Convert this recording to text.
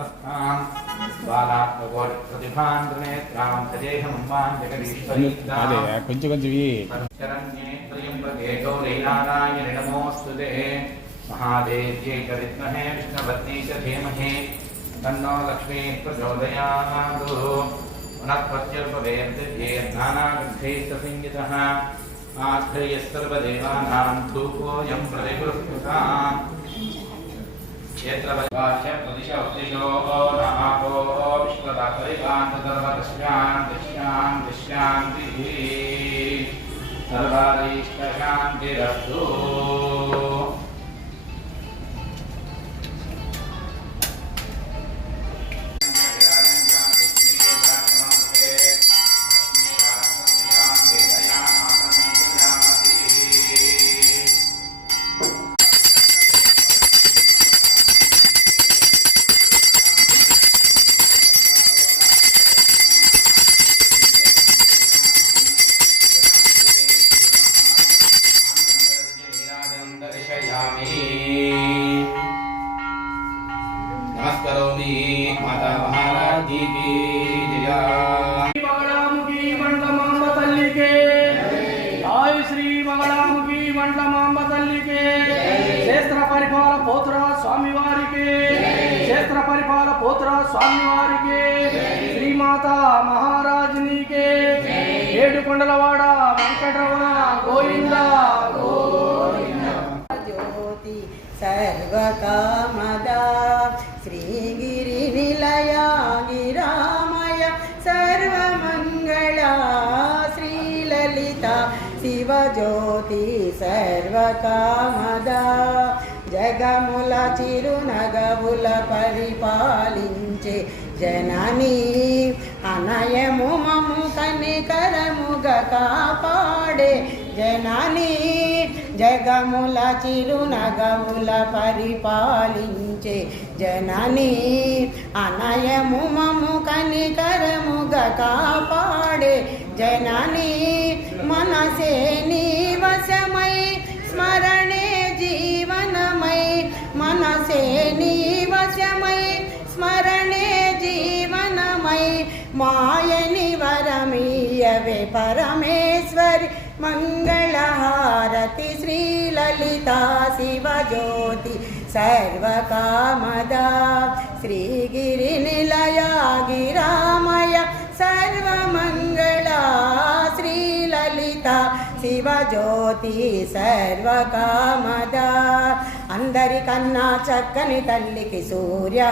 समस्तान् बालात्मकोटिप्रतिभान् त्रिनेत्रां तदेहमम्बान् जगदीश्वरीं కొంచెం शरण्ये त्र्यम्बके गौरी नारायणि नमोऽस्तु ते महादेव्यै च विद्महे विष्णुपत्नी च धीमहि तन्नो लक्ष्मी प्रचोदयात् पुनःप्रत्युपवेद्ये नानाविधैस्तसंयुतः आश्रयः धूपोऽयं प्रतिगृह्यताम् क्षेत्र परिभाष्य प्रदिश उपदिशो नमो विश्वदा परिभान्तर्वदश्यान्तिः सर्वारीष्टशान्तिरस्तु। नमस्करोमि माता महाराज की जय। मंगलामुखी मंडलमांब तल्ली के जय श्री मंगलामुखी मंडलमांब तल्ली के क्षेत्र परिपाल पोतरा स्वामी वारी के क्षेत्र परिपाल पोतरा स्वामी वारी के श्री माता महाराजनी के ఏడుకొండలవాడ వెంకటరమణ గోవింద గోవింద। ज्योति सर्वकामदा श्रीगिरि निलया गिरामय सर्वमंगला श्रीललिता शिवज्योति सर्वकामदा जगमुల చిరునగవుల పరిపాలించే జననీ అనయము మము కనికరముగా కాపాడే జననీ జగముల చిరునగవుల పరిపాలించే జననీ అనయము మము కనికరముగా కాపాడే జననీ మనసే నీ వశమై స్మరణే జీవనమై మనసే నీ వశమై స్మరణే జీవనమై మాయని వరమీయవే పరమేశ్వరి మంగళహారతి శ్రీలలితా శివజ్యోతి సర్వకామదా శ్రీగిరి నిలయా గిరామయ సర్వమంగళా శ్రీలలితా శివజ్యోతి సర్వకామదా అందరికన్నా చక్కని తల్లికి సూర్య